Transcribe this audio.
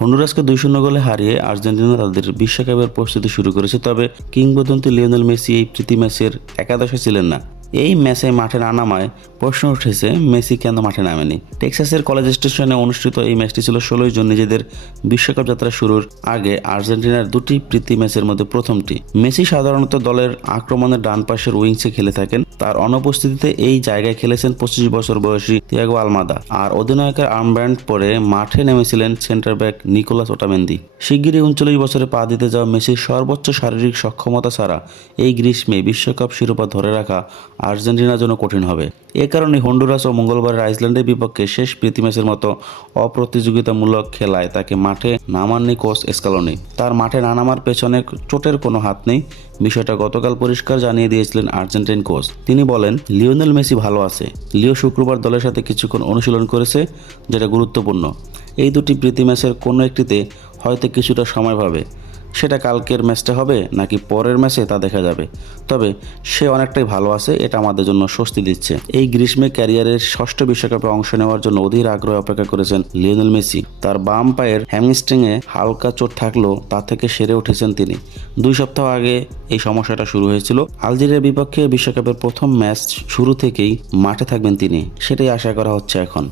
হন্ডুরাসকে 2-0 গোলে হারিয়ে আর্জেন্টিনা তাদের বিশ্বকাপের প্রস্তুতি শুরু করেছে। তবে কিংবদন্তি লিওনেল মেসি এই প্রীতি ম্যাচের একাদশে ছিলেন না। এই ম্যাচে মাঠে না নামায় প্রশ্ন উঠেছে মেসি কেন মাঠে নামেনি। টেক্সাসের কলেজ স্টেশনে অনুষ্ঠিত এই ম্যাচটি ছিল 16 জন নিজেদের বিশ্বকাপ যাত্রা শুরুর আগে আর্জেন্টিনার দুটি প্রীতি ম্যাচের মধ্যে প্রথমটি। মেসি সাধারণত দলের আক্রমণের ডান পাশের উইংসে খেলে থাকেন। তার অনুপস্থিতিতে এই জায়গায় খেলেছেন 25 বছর বয়সী তিয়াগো আলমাদা। আর অধিনায়কের আর্মব্যান্ড পরে মাঠে নেমেছিলেন সেন্টার ব্যাক নিকোলাস ওটামেন্দি। শিগগিরই 39 বছরে পা দিতে যাওয়া মেসির সর্বোচ্চ শারীরিক সক্ষমতা ছাড়া এই গ্রীষ্মে বিশ্বকাপ শিরোপা ধরে রাখা আর্জেন্টিনার জন্য কঠিন হবে। এ কারণে হন্ডুরাস ও মঙ্গলবারের আইসল্যান্ডের বিপক্ষে শেষ প্রীতি ম্যাচের মতো অপ্রতিযোগিতামূলক খেলায় তাকে মাঠে নামাননি কোচ স্কালোনি। তার মাঠে না নামার পেছনে চোটের কোনো হাত নেই, বিষয়টা গতকাল পরিষ্কার জানিয়ে দিয়েছিলেন আর্জেন্টাইন কোচ। তিনি বলেন, লিওনেল মেসি ভালো আছে। লিও শুক্রবার দলের সাথে কিছুক্ষণ অনুশীলন করেছে, যেটা গুরুত্বপূর্ণ। এই দুটি প্রীতি ম্যাচের কোনো একটিতে হয়তো কিছুটা সময় পাবে। সেটা কালকের ম্যাচটা হবে নাকি পরের ম্যাচে তা দেখা যাবে। তবে সে অনেকটাই ভালো আছে, এটা আমাদের জন্য স্বস্তি দিচ্ছে। এই গ্রীষ্মে ক্যারিয়ারের ষষ্ঠ বিশ্বকাপে অংশ নেওয়ার জন্য অধীর আগ্রহে অপেক্ষা করেছেন লিওনেল মেসি। তার বাম পায়ের হ্যামস্ট্রিংয়ে হালকা চোট থাকলেও তা থেকে সেরে উঠেছেন তিনি। 2 সপ্তাহ আগে এই সমস্যাটা শুরু হয়েছিল। আলজেরিয়ার বিপক্ষে বিশ্বকাপের প্রথম ম্যাচ শুরু থেকেই মাঠে থাকবেন তিনি, সেটাই আশা করা হচ্ছে এখন।